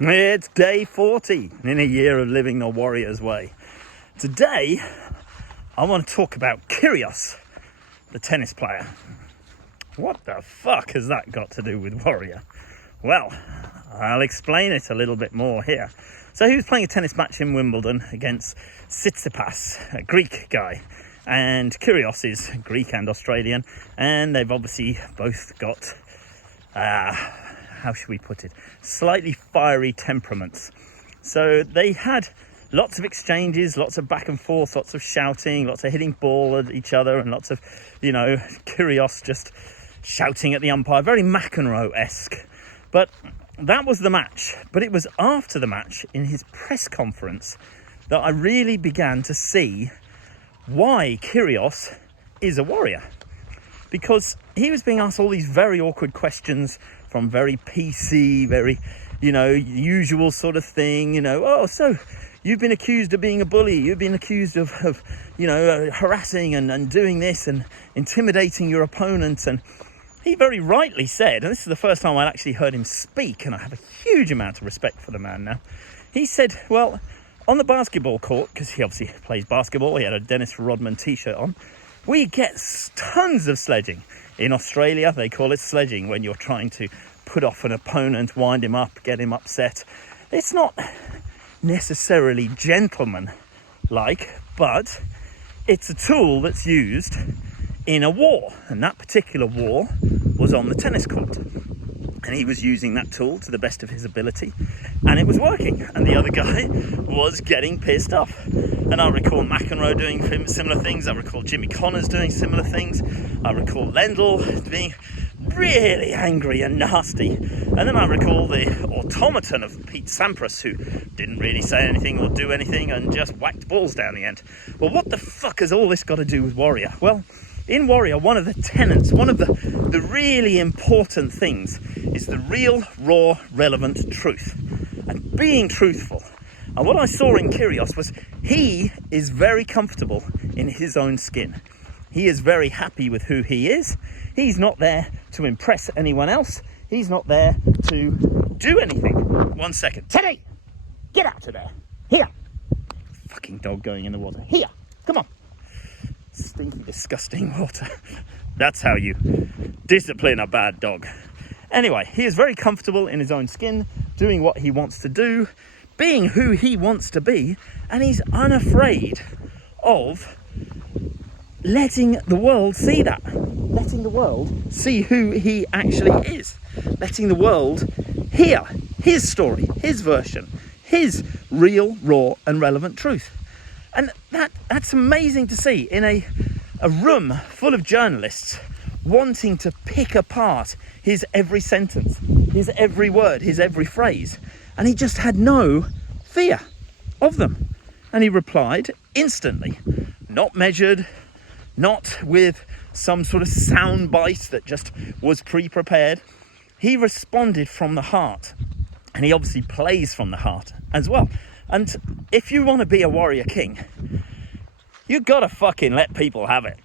It's day 40 in a year of living the warrior's way. Today, I want to talk about Kyrgios, the tennis player. What the fuck has that got to do with warrior? Well, I'll explain it a little bit more here. So he was playing a tennis match in Wimbledon against Tsitsipas, a Greek guy. And Kyrgios is Greek and Australian, and they've obviously both got, how should we put it, slightly fiery temperaments. So they had lots of exchanges, lots of back and forth, lots of shouting, lots of hitting ball at each other, and lots of, Kyrgios just shouting at the umpire, very McEnroe-esque. But that was the match. But it was after the match, in his press conference, that I really began to see why Kyrgios is a warrior. Because he was being asked all these very awkward questions from very PC, very, usual sort of thing, so you've been accused of being a bully, you've been accused of harassing and doing this and intimidating your opponents. And he very rightly said, and this is the first time I actually heard him speak, and I have a huge amount of respect for the man now. He said, well, on the basketball court, because he obviously plays basketball, he had a Dennis Rodman t-shirt on, we get tons of sledging. In Australia, they call it sledging when you're trying to put off an opponent, wind him up, get him upset. It's not necessarily gentleman-like, but it's a tool that's used in a war. And that particular war was on the tennis court. And he was using that tool to the best of his ability, and it was working. And the other guy was getting pissed off. And I recall McEnroe doing similar things. I recall Jimmy Connors doing similar things. I recall Lendl being really angry and nasty. And then I recall the automaton of Pete Sampras, who didn't really say anything or do anything and just whacked balls down the end. Well, what the fuck has all this got to do with warrior? Well, in warrior, one of the tenets, one of the really important things is the real, raw, relevant truth. And being truthful. And what I saw in Kyrgios was he is very comfortable in his own skin. He is very happy with who he is. He's not there to impress anyone else. He's not there to do anything. 1 second. Teddy! Get out of there. Here. Fucking dog going in the water. Here. Come on. Stinky, disgusting water. That's how you discipline a bad dog. Anyway, he is very comfortable in his own skin, doing what he wants to do, being who he wants to be, and he's unafraid of letting the world see that. Letting the world see who he actually is. Letting the world hear his story, his version, his real, raw and relevant truth. And that's amazing to see in a room full of journalists wanting to pick apart his every sentence, his every word, his every phrase. And he just had no fear of them. And he replied instantly, not measured, not with some sort of sound bite that just was pre-prepared. He responded from the heart. And he obviously plays from the heart as well. And if you want to be a warrior king, you gotta fucking let people have it.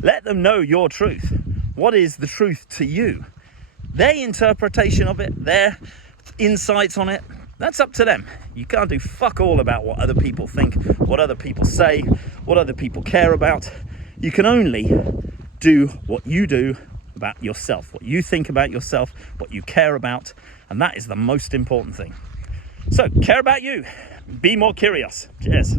Let them know your truth. What is the truth to you? Their interpretation of it, their insights on it, that's up to them. You can't do fuck all about what other people think, what other people say, what other people care about. You can only do what you do about yourself, what you think about yourself, what you care about, and that is the most important thing. So, care about you. Be more curious. Cheers.